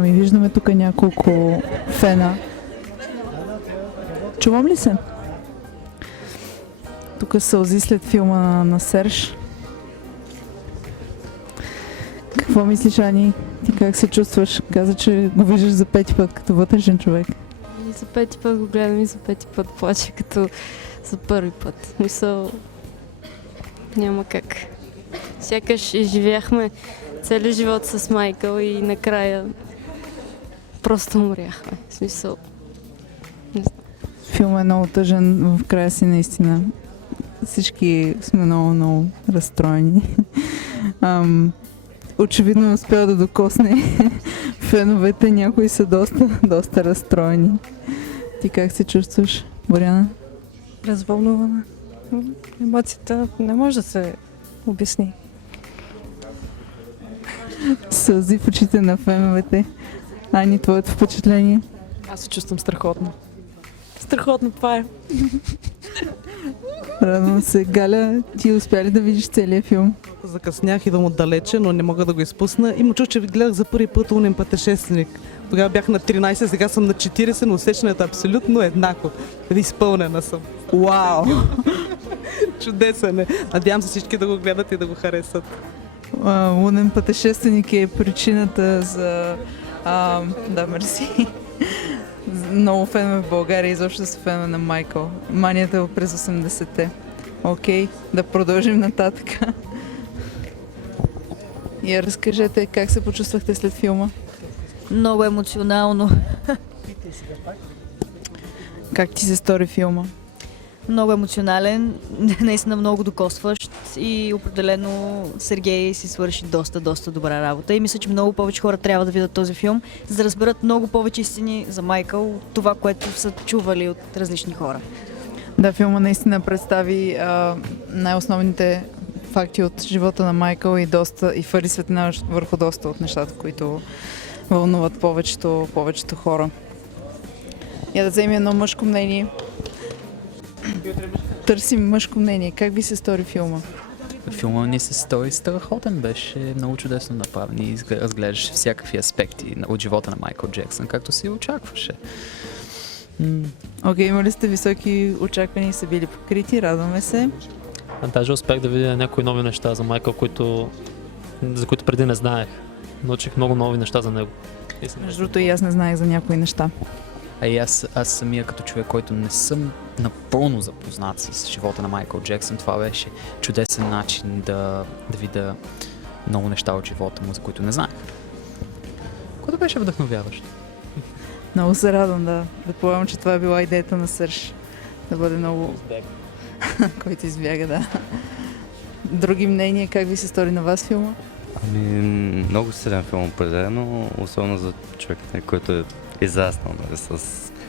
Ами виждаме тук няколко фена. Чувам ли се? Тук сълзи след филма на Серж. Какво мислиш, Ани? Ти как се чувстваш? Каза, че го виждаш за пети път като вътрешен човек. И за пети път го гледам и за пети път плача като за първи път. Мисъл, няма как. Сякаш изживяхме целият живот с Майкъл и накрая просто умряхме. В смисъл, Филмът е много тъжен в края си наистина. Всички сме много разстроени. Очевидно успял да докосне феновете, някои са доста разстроени. Ти как се чувстваш, Боряна? Развълнувана. Емоцията не може да се обясни. Сълзи в очите на феновете. Ани, твоето впечатление? Аз се чувствам страхотно. Страхотно, това е. Радвам се. Галя, ти успя ли да видиш целият филм? Закъснях, идвам отдалече, но не мога да го изпусна. И му чух, че гледах за първи път Лунен пътешественик. Тогава бях на 13, сега съм на 40, но усещането е абсолютно еднакво. Изпълнена съм. Вау! Чудесен е. Надявам се всички да го гледат и да го харесат. Лунен пътешественик е причината за... да, мерси. Много фенове в България, изобщо са фенове на Майкъл. Манията през 80-те. Окей, да продължим нататък. И разкажете как се почувствахте след филма? Много емоционално. Как ти се стори филма? Много емоционален, наистина много докосващ и определено Сергей си свърши доста добра работа и мисля, че много повече хора трябва да видят този филм, за да разберат много повече истини за Майкъл, това, което са чували от различни хора. Да, филма наистина представи най-основните факти от живота на Майкъл и хвърли светлина върху доста от нещата, които вълнуват повечето хора. Я да вземем едно мъжко мнение. Търсим мъжко мнение. Как ви се стори филма? Филма ни се стори страхотен, беше много чудесно направен и разглеждаше всякакви аспекти от живота на Майкъл Джексън, както се и очакваше. Окей, имали сте високи очаквания и са били покрити, радваме се. Даже успях да видя някои нови неща за Майкъл, за които преди не знаех. Научих много нови неща за него. Между другото и аз не знаех за някои неща. А и аз самия като човек, който не съм напълно запознат с живота на Майкъл Джексън, това беше чудесен начин да видя много неща от живота му, за които не знаех. Което беше вдъхновяващо. Много се радвам, да. Предполагам, че това е била идеята на Сърж. Да бъде много... който избяга, да. Други мнения, как ви се стори на вас филма? Ами, много силен филм определено, особено за човек, който е израснал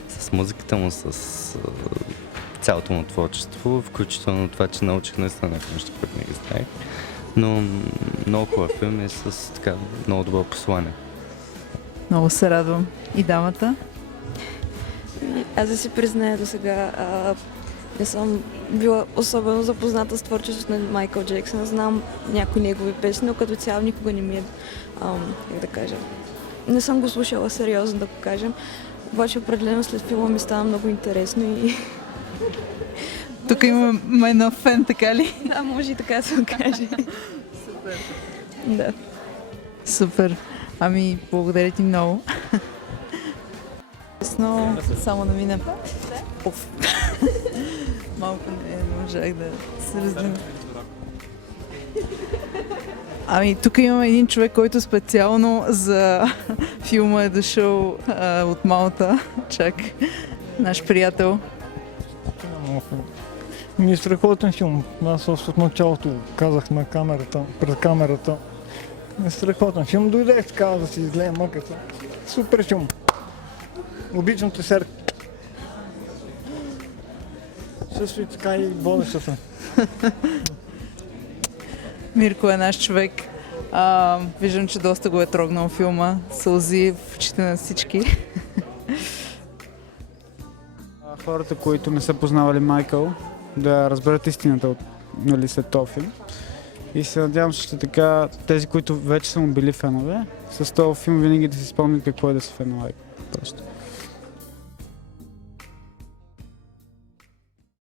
с музиката му, с цялото му творчество, включително това, че научих наистина някакви неща, които не ги знаех. Но много хубав филм и с така много добро послание. Много се радвам. И дамата? аз да си призная до сега, не съм била особено запозната с творчеството на Майкъл Джексън. Знам някои негови песни, но като цяло никога не ми е, как да кажа, не съм го слушала сериозно, да го кажем. Обаче определено след филма ми става много интересно и... Тук имаме едно фен, така ли? Да, може и така да се го каже. Супер. Да. Супер. Ами, благодаря ти много. Само да мина. Малко не можах да се раздам. Ами, тук имаме един човек, който специално за филма е дошъл от Малта. Чак, наш приятел. Ми е страхотен филм. Аз от началото казах на камерата, пред камерата. Е страхотен филм. Дойдех така да си излея мъката. Супер филм. Обичам те, Серг. Също и така и водещата. Мирко е наш човек. Виждам, че доста го е трогнал филма. Сълзи в очите на всички. Хората, които не са познавали Майкъл, да разберат истината от, след този филм. И се надявам, че така тези, които вече са му били фенове, с този филм винаги да си спомнят какво е да са фенове. Просто.